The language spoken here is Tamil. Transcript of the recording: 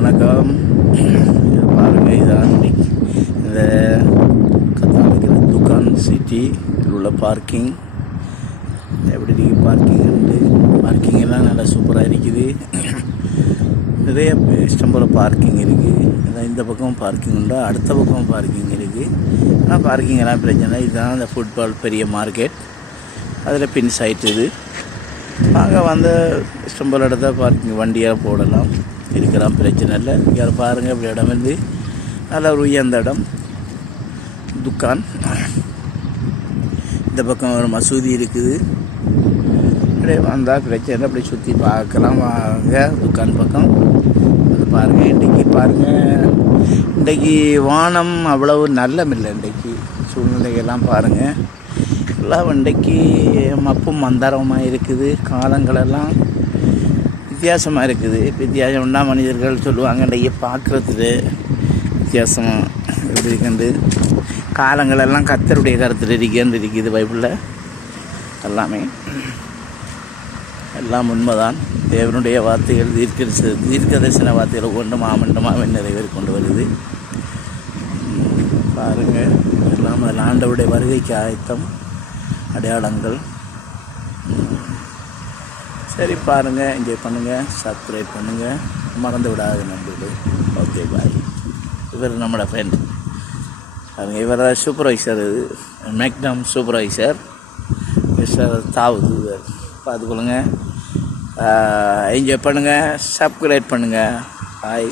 வணக்கம். பாருங்கள், இதான் இந்த கத்தாலிக்கிற துக்கான் சிட்டியில் உள்ள பார்க்கிங். எப்படி இருக்குது பார்க்கிங் எல்லாம் நல்லா சூப்பராக இருக்குது. நிறைய இஷ்டம் போல் பார்க்கிங் இருக்குது. இந்த பக்கம் பார்க்கிங் உண்டு, அடுத்த பக்கம் பார்க்கிங் இருக்குது. ஆனால் பார்க்கிங் எல்லாம் பிரச்சனை. இதுதான் இந்த ஃபுட்பால் பெரிய மார்க்கெட், அதில் பின் சைட் இது. நாங்கள் வந்து இஷ்டம் போல் இடத்த பார்க்கிங் வண்டியாக போடலாம், இருக்கலாம், பிரச்சனை இல்லை. இங்கே பாருங்கள், இப்படி இடம் வந்து நல்ல ஒரு உயர்ந்த இடம் துக்கான். இந்த பக்கம் ஒரு மசூதி இருக்குது. அப்படியே வந்தால் பிரச்சனை, அப்படி சுற்றி பார்க்கலாம். வாங்க துக்கான் பக்கம் அது பாருங்கள். இன்றைக்கி வானம் அவ்வளவு நல்லமில்லை. இன்றைக்கி சூழ்நிலைகள்லாம் பாருங்கள், எல்லாம் இன்றைக்கி மப்பும் மந்தாரமாக இருக்குது. காலங்களெல்லாம் வித்தியாசமாக இருக்குது. வித்தியாசம்னா மனிதர்கள் சொல்லுவாங்க, இன்றைக்கி பார்க்குறதுக்கு வித்தியாசமாக எப்படி இருக்குது. காலங்களெல்லாம் கர்த்தருடைய கருத்தில் இருக்குது பைபிளில். எல்லாம் உண்மைதான். தேவனுடைய வார்த்தைகள் தீர்க்கதரிசன வார்த்தைகளை கொண்டு மாமண்டமாக நிறைவேறி கொண்டு வருது. பாருங்கள், எல்லாம் ஆண்டவருடைய வருகைக்கு ஆயத்தம், அடையாளங்கள். சரி, பாருங்கள், என்ஜாய் பண்ணுங்கள், சப்ஸ்கிரைப் பண்ணுங்கள், மறந்து விடாது நண்பர்கள். ஓகே, பாய். இவர் நம்மளோட ஃப்ரெண்ட் பாருங்கள். இவர் சூப்பர்வைசர், இது மேக்டம் சூப்பர்வைசர் மிஸ்டர் தாவூத். இவர் பார்த்துக்கொள்ளுங்க, என்ஜாய் பண்ணுங்கள், சப்ஸ்கிரைப் பண்ணுங்கள். பாய்.